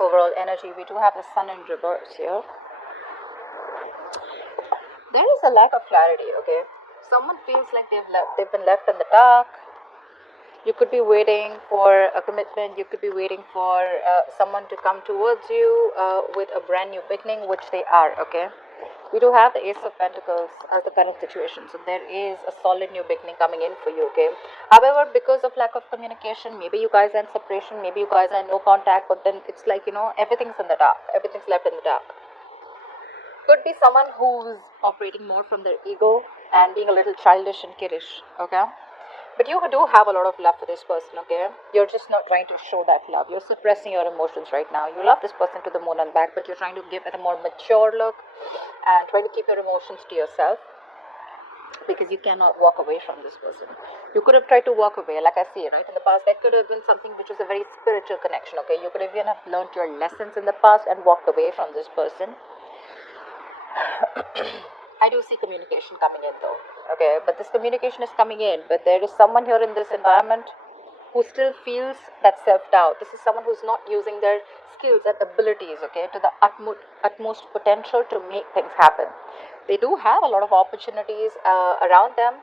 Overall energy, we do have the sun in reverse here. There is a lack of clarity, okay? Someone feels like they've been left in the dark. You could be waiting for a commitment. You could be waiting for someone to come towards you with a brand new beginning, which they are, okay? We do have the Ace of Pentacles as the current situation, so there is a solid new beginning coming in for you, okay? However, because of lack of communication, maybe you guys are in separation, maybe you guys are in no contact, but then it's like, everything's in the dark, everything's left in the dark. Could be someone who's operating more from their ego and being a little childish and kiddish, okay? But you do have a lot of love for this person, okay? You're just not trying to show that love. You're suppressing your emotions right now. You love this person to the moon and back, but you're trying to give it a more mature look and trying to keep your emotions to yourself because you cannot walk away from this person. You could have tried to walk away, like I see, right? In the past, that could have been something which was a very spiritual connection, okay? You could have even have learned your lessons in the past and walked away from this person. I do see communication coming in though, okay? But this communication is coming in, but there is someone here in this environment who still feels that self-doubt. This is someone who's not using their skills and abilities, okay, to the utmost potential to make things happen. They do have a lot of opportunities around them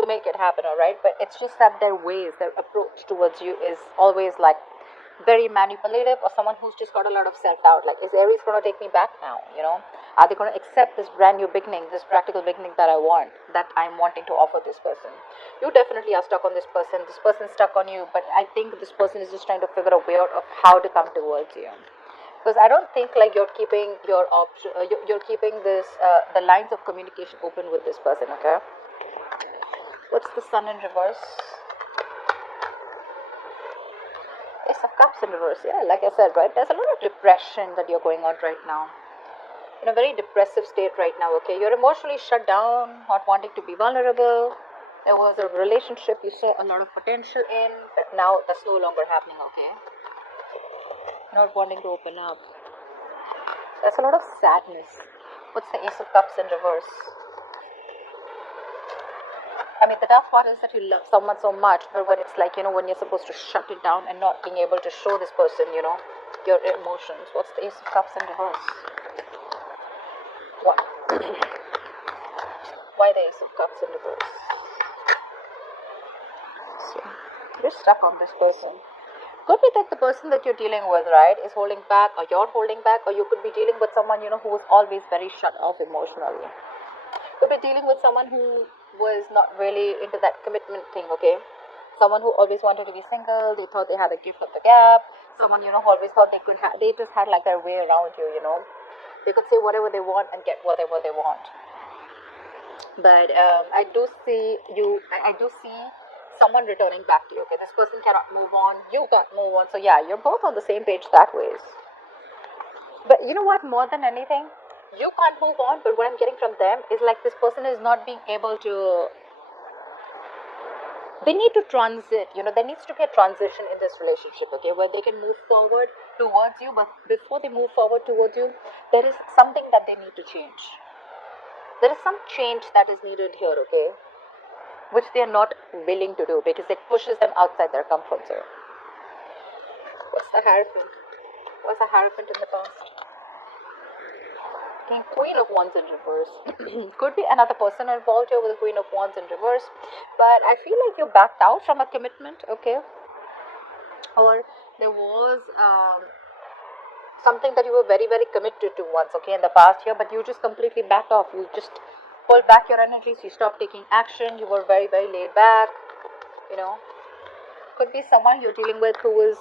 to make it happen, all right? But it's just that their ways, their approach towards you is always like very manipulative, or someone who's just got a lot of self-doubt, like, is Aries going to take me back now, are they going to accept this brand new beginning, this practical beginning that I'm wanting to offer this person? You definitely are stuck on this person's stuck on you, but I think this person is just trying to figure a way out of how to come towards you, because I don't think like you're keeping your option, you're keeping this the lines of communication open with this person, okay? What's the sun in reverse? Ace of Cups in reverse, yeah, like I said, right? There's a lot of depression that you're going on right now. In a very depressive state right now, okay? You're emotionally shut down, not wanting to be vulnerable. There was a relationship you saw a lot of potential in, but now that's no longer happening, okay? Not wanting to open up. There's a lot of sadness. What's the Ace of Cups in reverse? I mean, the tough part is that you love someone so much, but when it's like, when you're supposed to shut it down and not being able to show this person, your emotions. What's the Ace of Cups in reverse? What? Why the Ace of Cups in reverse? So, you're stuck on this person. Could be that the person that you're dealing with, right, is holding back, or you're holding back, or you could be dealing with someone, who is always very shut off emotionally. Could be dealing with someone who was not really into that commitment thing, okay? Someone who always wanted to be single, they thought they had a gift of the gap, someone, who always thought they just had like their way around you, They could say whatever they want and get whatever they want. But I do see someone returning back to you, okay? This person cannot move on, you can't move on, so yeah, you're both on the same page that ways. But you know what, more than anything, you can't move on, but what I'm getting from them is like this person is not being able to, they need to transit, there needs to be a transition in this relationship, okay, where they can move forward towards you, but before they move forward towards you, there is something that they need to change. There is some change that is needed here, okay, which they are not willing to do because it pushes them outside their comfort zone. What's the Hierophant? What's the Hierophant in the past? Queen of Wands in reverse. Could be another person involved here with the Queen of Wands in reverse, but I feel like you backed out from a commitment, okay? Or there was something that you were very, very committed to once, okay, in the past year, but you just completely backed off. You just pulled back your energies, you stopped taking action, you were very, very laid back, Could be someone you're dealing with who is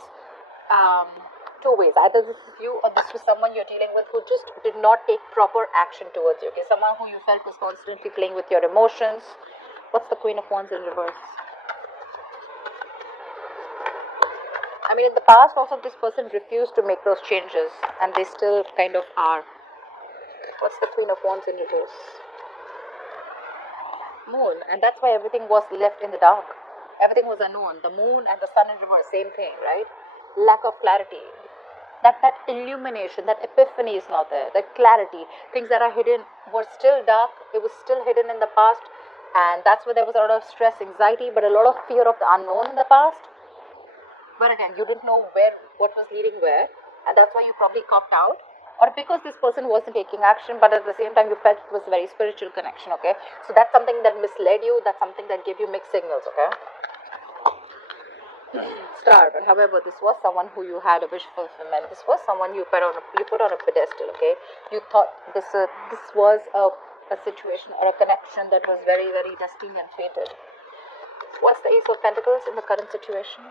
two ways. Either this is you or this was someone you're dealing with who just did not take proper action towards you, okay? Someone who you felt was constantly playing with your emotions. What's the Queen of Wands in reverse? I mean, in the past also this person refused to make those changes and they still kind of are. What's the Queen of Wands in reverse? Moon. And that's why everything was left in the dark. Everything was unknown. The moon and the sun in reverse, same thing, right? Lack of clarity. That illumination, that epiphany is not there. That clarity. Things that are hidden were still dark. It was still hidden in the past. And that's where there was a lot of stress, anxiety, but a lot of fear of the unknown in the past. But again, you didn't know what was leading where, and that's why you probably copped out. Or because this person wasn't taking action, but at the same time you felt it was a very spiritual connection, okay? So that's something that misled you, that's something that gave you mixed signals, okay? Star, but however, this was someone who you had a wish fulfillment. This was someone you put on a pedestal, okay? You thought this was a situation or a connection that was very, very destined and fated. What's the Ace of Pentacles in the current situation?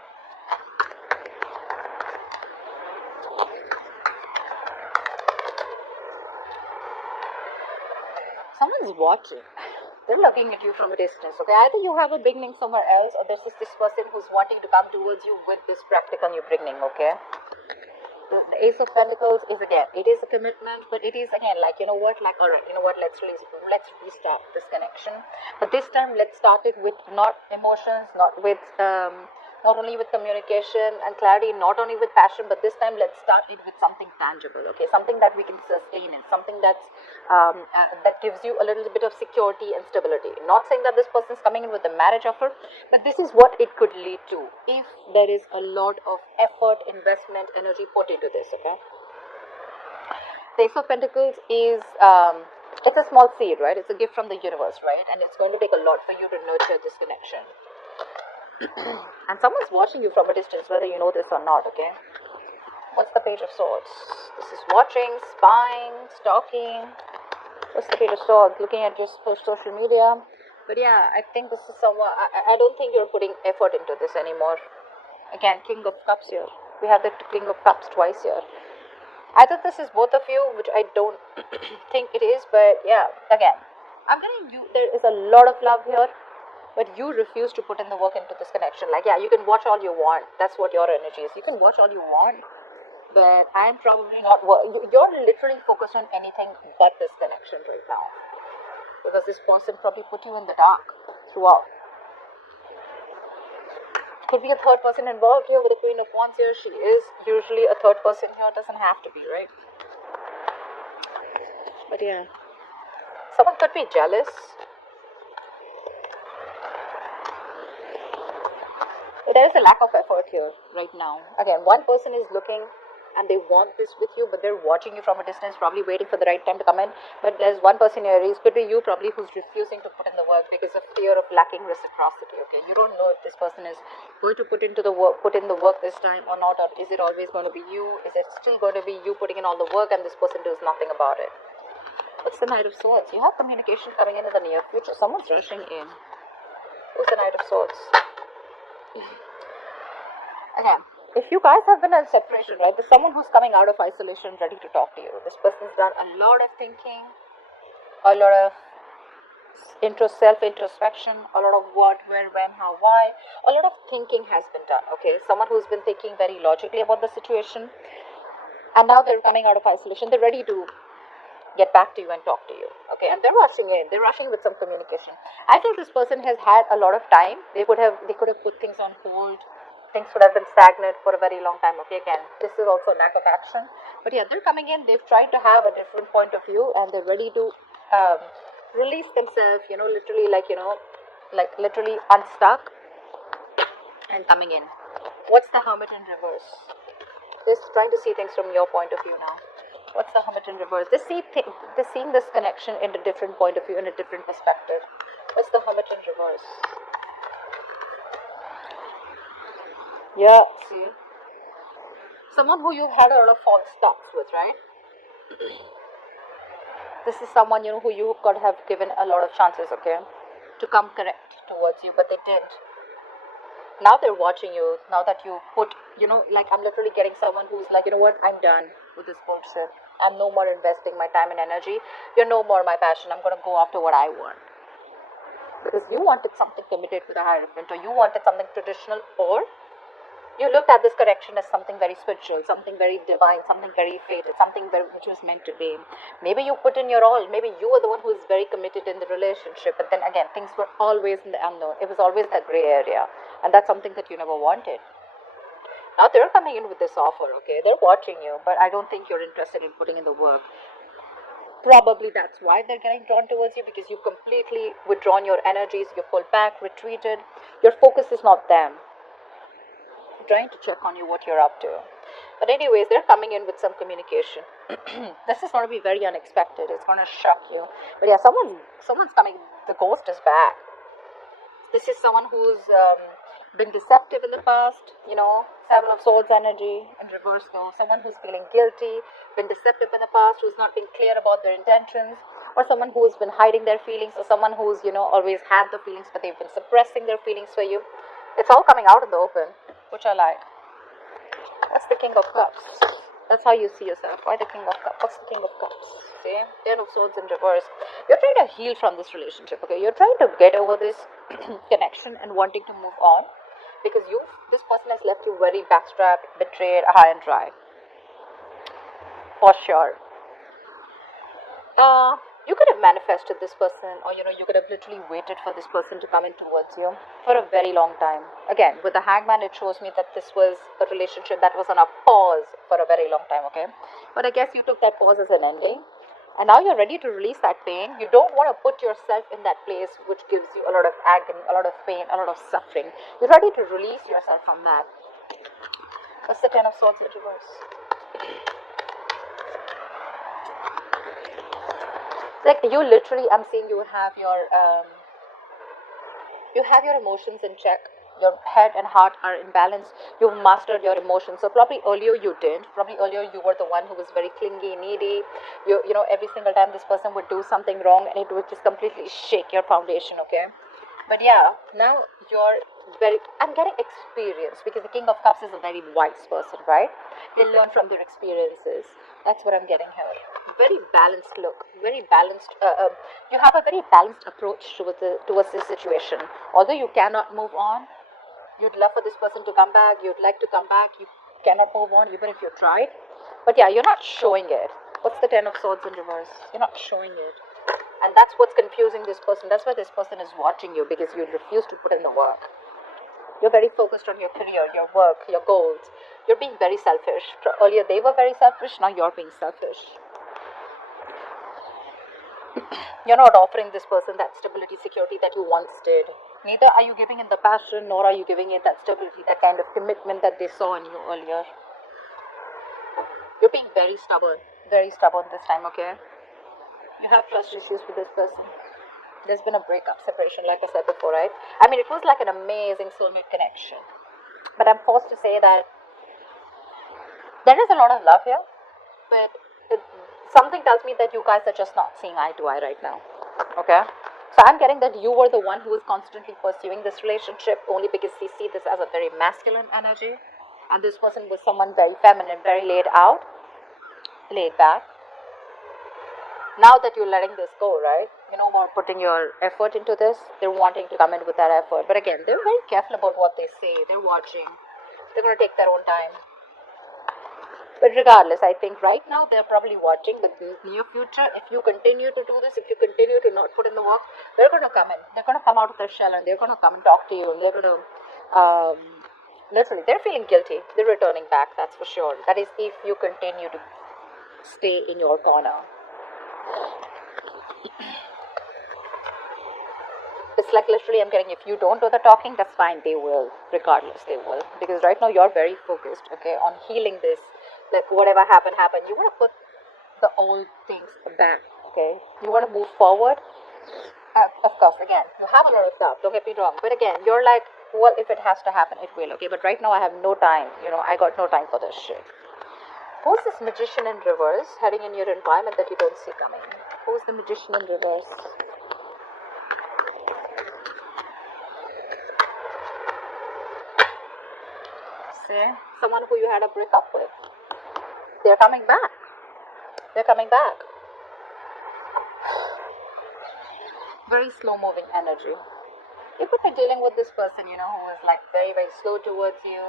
Someone's watching. They're looking at you from a distance. Okay, either you have a beginning somewhere else, or there's just this person who's wanting to come towards you with this practical new beginning. Okay. The Ace of Pentacles is again, it is a commitment, but it is again like, you know what, like, all right, you know what, let's restart this connection. But this time, let's start it with not emotions, not only with communication and clarity, not only with passion, but this time let's start it with something tangible. Okay, something that we can sustain in, something that gives you a little bit of security and stability. Not saying that this person is coming in with a marriage offer, but this is what it could lead to if there is a lot of effort, investment, energy put into this. Okay, the Ace of Pentacles is it's a small seed, right? It's a gift from the universe, right? And it's going to take a lot for you to nurture this connection. And someone's watching you from a distance, whether you know this or not. Okay, what's the Page of Swords? This is watching, spying, stalking. What's the Page of Swords? Looking at your social media. But yeah, I think this is someone, I don't think you're putting effort into this anymore. Again, King of Cups here. We have the King of Cups twice here. Either this is both of you, which I don't think it is, but yeah, again, I'm getting you, there is a lot of love here, but you refuse to put in the work into this connection. Like, yeah, you can watch all you want. That's what your energy is. You can watch all you want, but I'm probably not. You're literally focused on anything but this connection right now, because this person probably put you in the dark throughout. Could be a third person involved here with the Queen of Wands here. She is usually a third person here. Doesn't have to be, right? But yeah, someone could be jealous. There is a lack of effort here right now. Again, one person is looking and they want this with you, but they're watching you from a distance, probably waiting for the right time to come in. But there's one person here, it could be you probably, who's refusing to put in the work because of fear of lacking reciprocity. Okay, you don't know if this person is going to put in the work this time or not, or is it always going to be you? Is it still going to be you putting in all the work and this person does nothing about it? What's the Knight of Swords? You have communication coming in the near future. Someone's rushing in. Who's the Knight of Swords? Again, if you guys have been in separation, right, there's someone who's coming out of isolation ready to talk to you. This person's done a lot of thinking, a lot of self-introspection, a lot of what, where, when, how, why. A lot of thinking has been done, okay? Someone who's been thinking very logically about the situation, and now they're coming out of isolation. They're ready to get back to you and talk to you, okay? And they're rushing in. They're rushing with some communication. I feel this person has had a lot of time. They could have put things on hold. Things would have been stagnant for a very long time. Okay, again, this is also a lack of action. But yeah, they're coming in. They've tried to have a different point of view, and they're ready to release themselves. Literally, literally unstuck and coming in. What's the Hermit in reverse? They're trying to see things from your point of view now. What's the Hermit in reverse? They're seeing this connection in a different point of view, in a different perspective. What's the Hermit in reverse? Yeah, see? Someone who you've had a lot of false starts with, right? This is someone, who you could have given a lot of chances, okay, to come correct towards you, but they didn't. Now they're watching you, now that you put, I'm literally getting someone who's like, you know what, I'm done with this bullshit. I'm no more investing my time and energy. You're no more my passion. I'm going to go after what I want. Because you wanted something committed with a hierophant, or you wanted something traditional, or you looked at this correction as something very spiritual, something very divine, something very fated, which was meant to be. Maybe you put in your all. Maybe you were the one who was very committed in the relationship. But then again, things were always in the unknown. It was always that gray area. And that's something that you never wanted. Now they're coming in with this offer, okay? They're watching you, but I don't think you're interested in putting in the work. Probably that's why they're getting drawn towards you, because you've completely withdrawn your energies, you've pulled back, retreated. Your focus is not them. trying to check on you, what you're up to. But anyways, they're coming in with some communication. This is going to be very unexpected. It's going to shock you. But yeah, someone's coming. The ghost is back. This is someone who's been deceptive in the past, Seven of Swords energy in reverse though. Someone who's feeling guilty, been deceptive in the past, who's not been clear about their intentions, or someone who's been hiding their feelings, or someone who's, always had the feelings but they've been suppressing their feelings for you. It's all coming out in the open, which I like. That's the King of Cups. That's how you see yourself. Why the King of Cups? What's the King of Cups? See? Ten of Swords in reverse. You're trying to heal from this relationship, okay? You're trying to get over this connection and wanting to move on because this person has left you very backstrapped, betrayed, high and dry. For sure. You could have manifested this person, or you could have literally waited for this person to come in towards you for a very long time. Again, with the Hangman, it shows me that this was a relationship that was on a pause for a very long time, okay? But I guess you took that pause as an ending, and now you're ready to release that pain. You don't want to put yourself in that place which gives you a lot of agony, a lot of pain, a lot of suffering. You're ready to release yourself from that. What's the Ten of Swords in reverse? Like you literally, I'm seeing you have your emotions in check. Your head and heart are in balance. You've mastered your emotions. So probably earlier you didn't. Probably earlier you were the one who was very clingy, needy. Every single time this person would do something wrong and it would just completely shake your foundation, okay? But yeah, now I'm getting experience because the King of Cups is a very wise person, right? They learn from their experiences. That's what I'm getting here. Very balanced look, very balanced. You have a very balanced approach towards this situation. Although you cannot move on, you'd love for this person to come back. You'd like to come back. You cannot move on even if you tried. But yeah, you're not showing it. What's the Ten of Swords in reverse? You're not showing it. And that's what's confusing this person. That's why this person is watching you, because you refuse to put in the work. You're very focused on your career, your work, your goals. You're being very selfish. Earlier they were very selfish, now you're being selfish. You're not offering this person that stability, security that you once did. Neither are you giving in the passion, nor are you giving it that stability, that kind of commitment that they saw in you earlier. You're being very stubborn this time, okay? You have trust issues with this person. There's been a breakup, separation, like I said before, right? I mean, it was like an amazing soulmate connection. But I'm forced to say that there is a lot of love here, but something tells me that you guys are just not seeing eye to eye right now, okay? So I'm getting that you were the one who was constantly pursuing this relationship only because they see this as a very masculine energy, and this person was someone very feminine, very laid back. Now that you're letting this go, right? About putting your effort into this, they're wanting to come in with that effort. But again, they're very careful about what they say. They're watching. They're going to take their own time. But regardless, I think right now they're probably watching. But in the near future, if you continue to do this, if you continue to not put in the work, they're going to come in. They're going to come out of their shell and they're going to come and talk to you. And they're going to, literally, they're feeling guilty. They're returning back, that's for sure. That is if you continue to stay in your corner. It's like literally I'm getting, if you don't do the talking, that's fine, they will. Regardless, they will. Because right now you're very focused, okay, on healing this. Like whatever happened. You want to put the old things back, okay? You want to move forward. Of course, again, you have a lot of doubt, don't get me wrong. But again, you're like, well, if it has to happen, it will, okay? But right now I have no time, I got no time for this shit. Who's this Magician in reverse heading in your environment that you don't see coming? Who's the Magician in reverse? See? Someone who you had a breakup with. They're coming back. Very slow moving energy. You could be dealing with this person, who is like very, very slow towards you.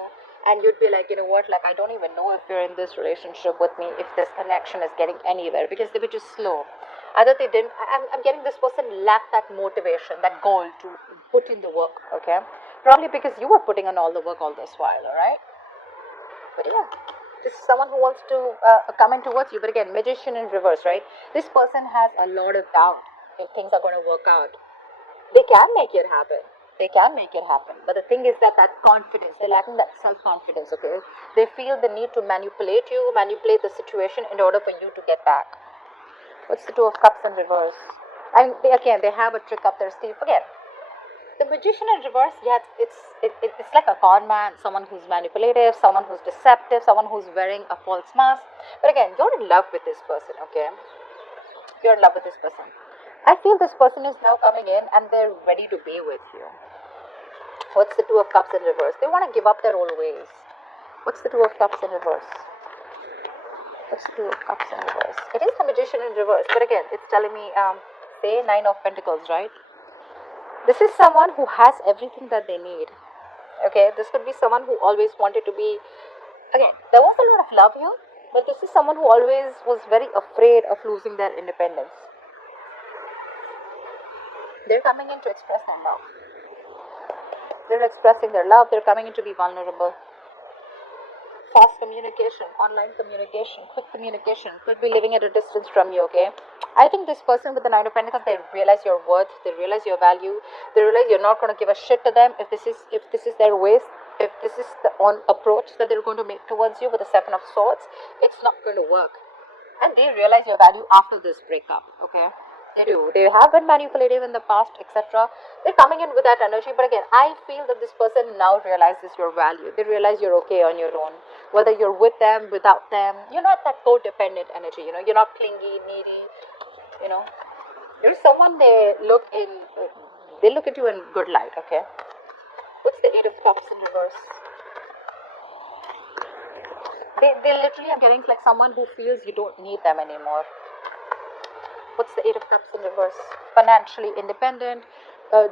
And you'd be like, I don't even know if you're in this relationship with me, if this connection is getting anywhere, because they were just slow. Either they didn't, I'm getting this person lacked that motivation, that goal to put in the work, okay? Probably because you were putting in all the work all this while, alright? But yeah, this is someone who wants to come in towards you. But again, Magician in reverse, right? This person has a lot of doubt if things are going to work out. They can make it happen. They can make it happen. But the thing is that confidence, they're lacking that self-confidence, okay? They feel the need to manipulate you, manipulate the situation in order for you to get back. What's the Two of Cups in reverse? And they have a trick up their sleeve. Again, the Magician in reverse, yeah, it's like a con man, someone who's manipulative, someone who's deceptive, someone who's wearing a false mask. But again, you're in love with this person, okay? You're in love with this person. I feel this person is now coming in and they're ready to be with you. What's the Two of Cups in reverse? They want to give up their old ways. What's the Two of Cups in reverse? What's the Two of Cups in reverse? It is the Magician in reverse, but again, it's telling me, say, Nine of Pentacles, right? This is someone who has everything that they need. Okay, this could be someone who always wanted to be. Again, there was a lot of love here, but this is someone who always was very afraid of losing their independence. They're coming in to express their love. They're expressing their love. They're coming in to be vulnerable. Fast communication, online communication, quick communication, could be living at a distance from you, okay? I think this person with the Nine of Pentacles, they realize your worth, they realize your value, they realize you're not going to give a shit to them if this is their ways, if this is the approach that they're going to make towards you with the Seven of Swords, it's not going to work. And they realize your value after this breakup, okay? They do. They have been manipulative in the past, etc. They're coming in with that energy. But again, I feel that this person now realizes your value. They realize you're okay on your own. Whether you're with them, without them, you're not that codependent energy. You're not clingy, needy. You're someone they look at you in good light. Okay. What's the Eight of Cups in reverse? They literally are getting like someone who feels you don't need them anymore. What's the Eight of Cups in reverse? Financially independent,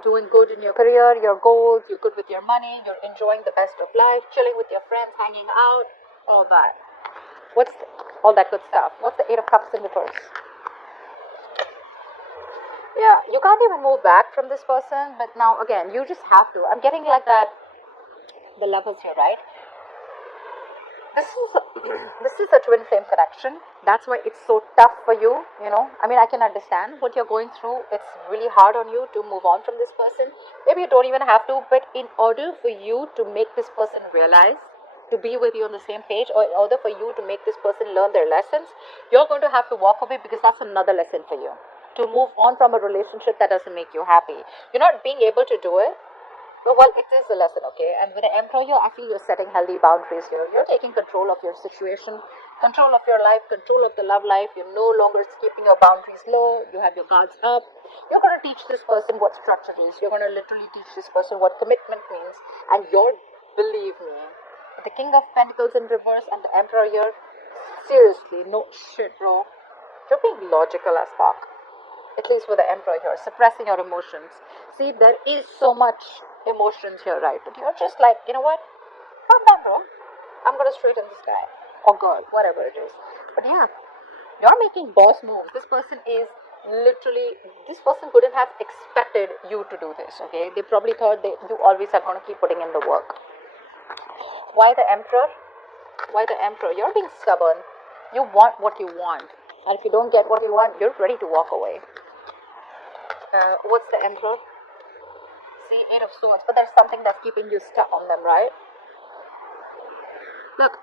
doing good in your career, your goals, you're good with your money, you're enjoying the best of life, chilling with your friends, hanging out, all that. All that good stuff? What's the Eight of Cups in reverse? Yeah, you can't even move back from this person, but now again, you just have to. I'm getting like that, the Lovers here, right? This is a twin flame connection. That's why it's so tough for you. I mean, I can understand what you're going through. It's really hard on you to move on from this person. Maybe you don't even have to, but in order for you to make this person realize, to be with you on the same page, or in order for you to make this person learn their lessons, you're going to have to walk away, because that's another lesson for you. To move on from a relationship that doesn't make you happy. You're not being able to do it. Well, it is a lesson, okay? And with the Emperor here, I feel you're setting healthy boundaries here. You're taking control of your situation, control of your life, control of the love life. You're no longer keeping your boundaries low. You have your guards up. You're going to teach this person what structure is. You're going to literally teach this person what commitment means. And believe me, with the King of Pentacles in reverse and the Emperor here, seriously, no shit, bro. You're being logical as fuck. At least with the Emperor here, suppressing your emotions. See, there is so much emotions here, right? But you're just like, you know what? Calm down, bro. I'm gonna straighten this guy. Or girl, whatever it is. But yeah, you're making boss moves. This person couldn't have expected you to do this, okay? They probably thought you always are gonna keep putting in the work. Why the Emperor? Why the Emperor? You're being stubborn. You want what you want. And if you don't get what you want, you're ready to walk away. What's the Emperor? See, Eight of Swords, but there's something that's keeping you stuck on them, right? Look,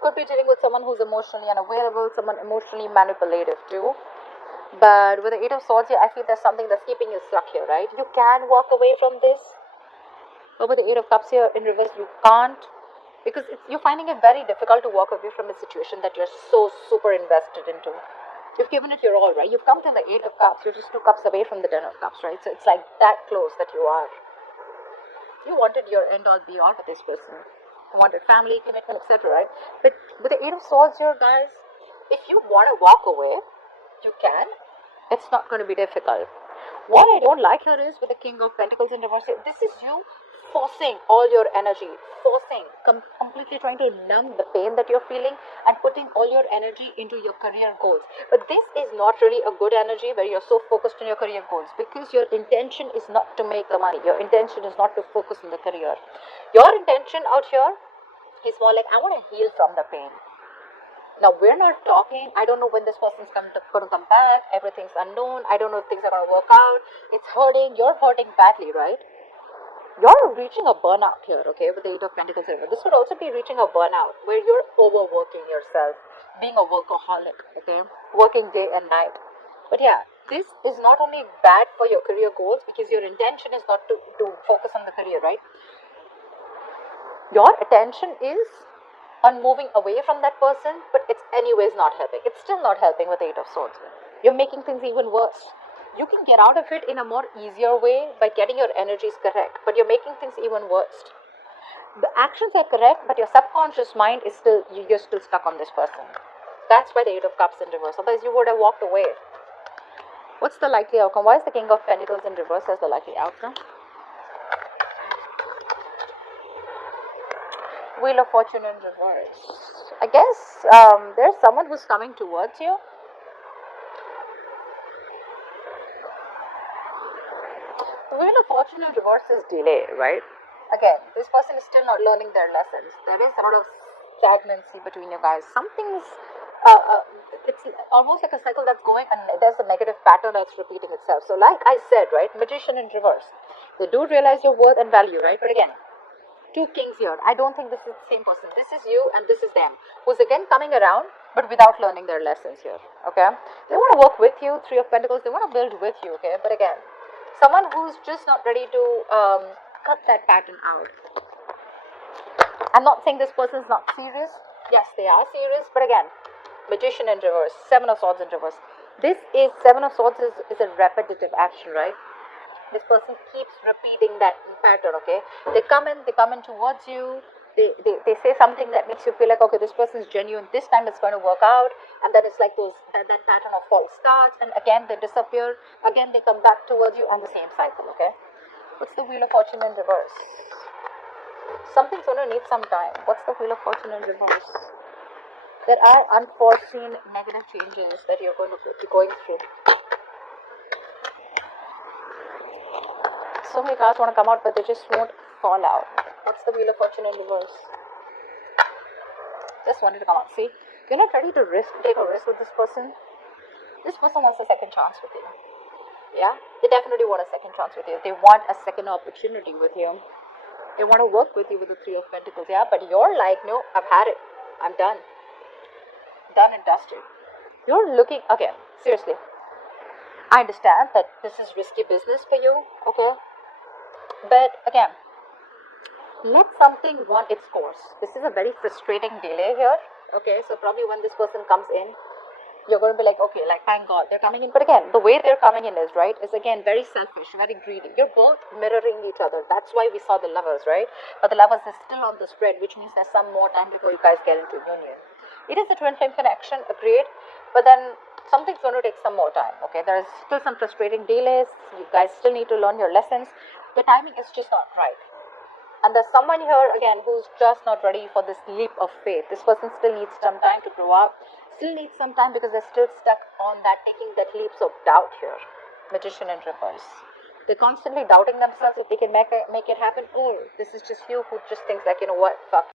could be dealing with someone who's emotionally unavailable, someone emotionally manipulative too. But with the Eight of Swords here, I feel there's something that's keeping you stuck here, right? You can walk away from this. But with the Eight of Cups here in reverse, you can't. Because you're finding it very difficult to walk away from a situation that you're so super invested into. You've given it your all, right? You've come to the Eight of Cups. You're just 2 cups away from the 10 of Cups, right? So it's like that close that you are. You wanted your end all be all with this person. You wanted family, commitment, etc., right? But with the Eight of Swords here, guys, if you want to walk away, you can. It's not going to be difficult. What I don't like here is with the King of Pentacles in reverse, this is you forcing all your energy, completely trying to numb the pain that you're feeling and putting all your energy into your career goals. But this is not really a good energy where you're so focused on your career goals, because your intention is not to make the money. Your intention is not to focus on the career. Your intention out here is more like, I want to heal from the pain. Now, we're not talking. I don't know when this person's going to come back. Everything's unknown. I don't know if things are going to work out. It's hurting. You're hurting badly, right? You're reaching a burnout here, okay, with the Eight of Pentacles here. This could also be reaching a burnout where you're overworking yourself, being a workaholic, okay, working day and night. But yeah, this is not only bad for your career goals because your intention is not to focus on the career, right? Your attention is on moving away from that person, but it's anyways not helping. It's still not helping with the Eight of Swords. You're making things even worse. You can get out of it in a more easier way by getting your energies correct, but you're making things even worse. The actions are correct, but your subconscious mind is still, you're still stuck on this person. That's why the Eight of Cups in reverse. Otherwise, you would have walked away. What's the likely outcome? Why is the King of Pentacles in reverse as the likely outcome? Wheel of Fortune in reverse. I guess there's someone who's coming towards you. The Wheel of Fortune in reverse is delay, right? Again, this person is still not learning their lessons. There is a lot of stagnancy between you guys. Something's, it's almost like a cycle that's going, and there's a negative pattern that's repeating itself. So like I said, right, Magician in reverse. They do realize your worth and value, right? But again, two kings here. I don't think this is the same person. This is you and this is them, who's again coming around, but without learning their lessons here, okay? They want to work with you, Three of Pentacles. They want to build with you, okay? But again, someone who's just not ready to cut that pattern out. I'm not saying this person's not serious. Yes, they are serious, but again, Magician in reverse, Seven of Swords in reverse. This is, Seven of Swords is a repetitive action, right? This person keeps repeating that pattern, okay? They come in towards you. They say something that makes you feel like, okay, this person is genuine. This time it's going to work out. And then it's like that pattern of false starts. And again, they disappear. Again, they come back towards you, and the same cycle, okay? What's the Wheel of Fortune in reverse? Something's going to need some time. What's the Wheel of Fortune in reverse? There are unforeseen negative changes that you're going to be going through. So many cards want to come out, but they just won't fall out. What's the Wheel of Fortune in reverse? Just wanted to come out. See, you're not ready to take a risk with this person. This person wants a second chance with you. Yeah, they definitely want a second chance with you. They want a second opportunity with you. They want to work with you with the Three of Pentacles. Yeah, but you're like, no, I've had it. I'm done. Done and dusted. You're looking, okay, seriously. I understand that this is risky business for you, okay? But again, let something run its course. This is a very frustrating delay here. Okay, so probably when this person comes in, you're going to be like, okay, like thank God they're coming in. But again, the way they're coming in is, right, is again very selfish, very greedy. You're both mirroring each other. That's why we saw the Lovers, right? But the Lovers is still on the spread, which means there's some more time before you guys get into union. It is a twin flame connection, agreed. But then something's going to take some more time, okay? There's still some frustrating delays. You guys still need to learn your lessons. The timing is just not right. And there's someone here, again, who's just not ready for this leap of faith. This person still needs some time to grow up. Still needs some time because they're still stuck on that, taking that leaps of doubt here. Magician in reverse. They're constantly doubting themselves if they can make it happen. Or this is just you who just thinks like, you know what, fuck.